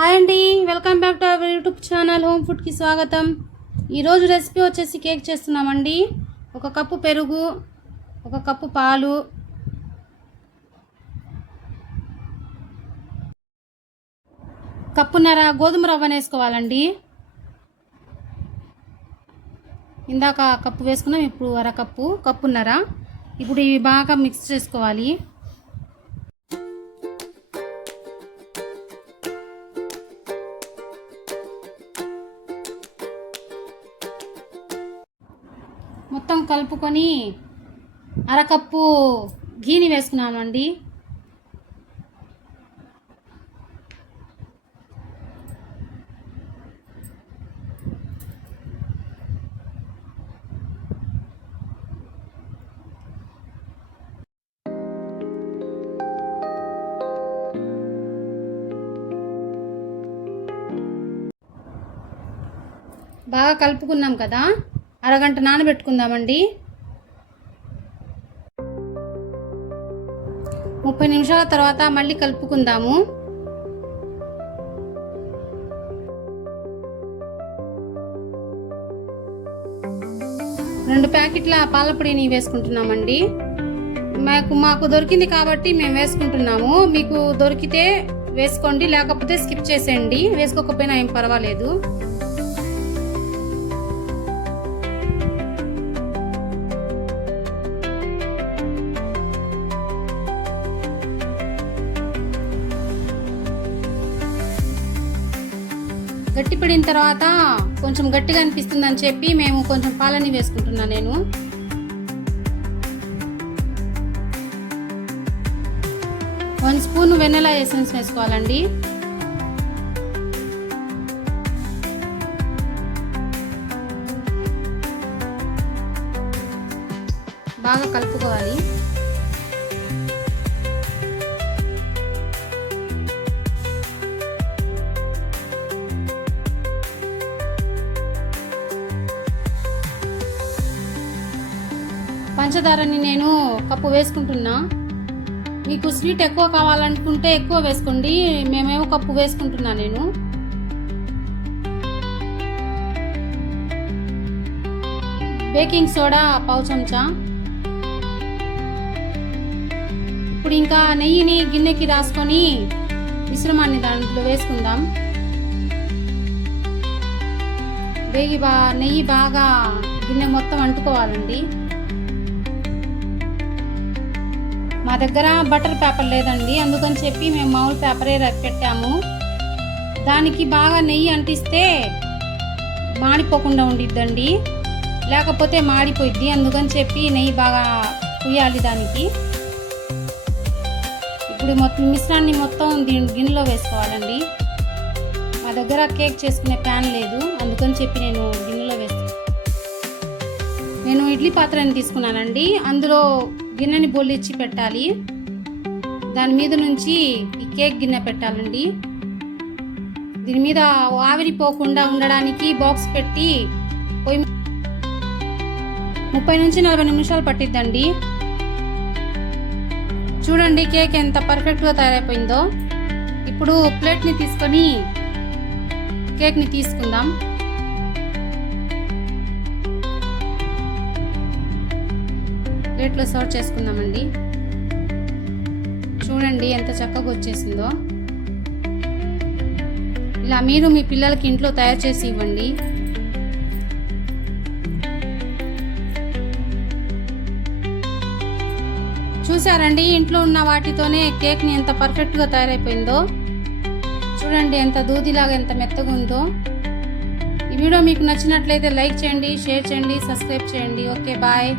Hi అండి, welcome back to our YouTube channel home ఫుడ్కి స్వాగతం. ఈరోజు రెసిపీ వచ్చేసి కేక్ చేస్తున్నామండి. 1 కప్పు పెరుగు, 1 కప్పు పాలు, కప్పున్నర గోధుమ రవ్వ వేసుకోవాలండి. ఇందాక కప్పు వేసుకున్నాం, ఇప్పుడు అరకప్పు, కప్పున్నర. ఇప్పుడు ఇవి బాగా మిక్స్ చేసుకోవాలి. మొత్తం కలుపుకొని అరకప్పు ఘీని వేసుకున్నామండి. బాగా కలుపుకున్నాం కదా, అరగంట నానబెట్టుకుందామండి. 30 నిమిషాల తర్వాత మళ్ళీ కలుపుకుందాము. రెండు ప్యాకెట్ల పాలపొడిని వేసుకుంటున్నామండి. మాకు దొరికింది కాబట్టి మేము వేసుకుంటున్నాము. మీకు దొరికితే వేసుకోండి, లేకపోతే స్కిప్ చేసేయండి. వేసుకోకపోయినా ఏం పర్వాలేదు. గట్టి పడిన తర్వాత కొంచెం గట్టిగా అనిపిస్తుందని చెప్పి మేము కొంచెం పాలని వేసుకుంటున్నా. నేను 1 స్పూన్ వెనిలా ఎసెన్స్ వేసుకోవాలండి. బాగా కలుపుకోవాలి. పంచదారని నేను కప్పు వేసుకుంటున్నా. మీకు స్వీట్ ఎక్కువ కావాలనుకుంటే ఎక్కువ వేసుకోండి. మేమేమో కప్పు వేసుకుంటున్నా నేను. బేకింగ్ సోడా 1/2 చెంచా. ఇప్పుడు ఇంకా నెయ్యిని గిన్నెకి రాసుకొని మిశ్రమాన్ని దాంట్లో వేసుకుందాం. నెయ్యి బాగా గిన్నె మొత్తం అంటుకోవాలండి. మా దగ్గర బటర్ పేపర్ లేదండి, అందుకని చెప్పి మేము మామూలు పేపరే పెట్టాము. దానికి బాగా నెయ్యి అంటిస్తే మాడిపోకుండా ఉండిద్దండి, లేకపోతే మాడిపోయిద్ది. అందుకని చెప్పి నెయ్యి బాగా పుయ్యాలి దానికి. ఇప్పుడు మిశ్రాన్ని మొత్తం గిన్నెలో వేసుకోవాలండి. మా దగ్గర కేక్ చేసుకునే ప్యాన్ లేదు, అందుకని చెప్పి నేను గిన్నెలో వేస్తాను. నేను ఇడ్లీ పాత్రని తీసుకున్నానండి. అందులో గిన్నెని బొల్లిచ్చి పెట్టాలి. దాని మీద నుంచి ఈ కేక్ గిన్నె పెట్టాలండి. దీని మీద ఆవిరిపోకుండా ఉండడానికి బాక్స్ పెట్టి 30 నుంచి 40 నిమిషాలు పట్టిద్దండి. చూడండి కేక్ ఎంత పర్ఫెక్ట్గా తయారైపోయిందో. ఇప్పుడు ప్లేట్ని తీసుకొని కేక్ని తీసుకుందాం. ప్లేట్లో సర్వ్ చేసుకుందామండి. చూడండి ఎంత చక్కగా వచ్చేసిందో. ఇలా మీరు మీ పిల్లలకి ఇంట్లో తయారు చేసి ఇవ్వండి. చూసారండి, ఇంట్లో ఉన్న వాటితోనే కేక్ని ఎంత పర్ఫెక్ట్గా తయారైపోయిందో. చూడండి ఎంత దూదిలాగా ఎంత మెత్తగా ఉందో. ఈ వీడియో మీకు నచ్చినట్లయితే లైక్ చేయండి, షేర్ చేయండి, సబ్స్క్రైబ్ చేయండి. Okay, bye.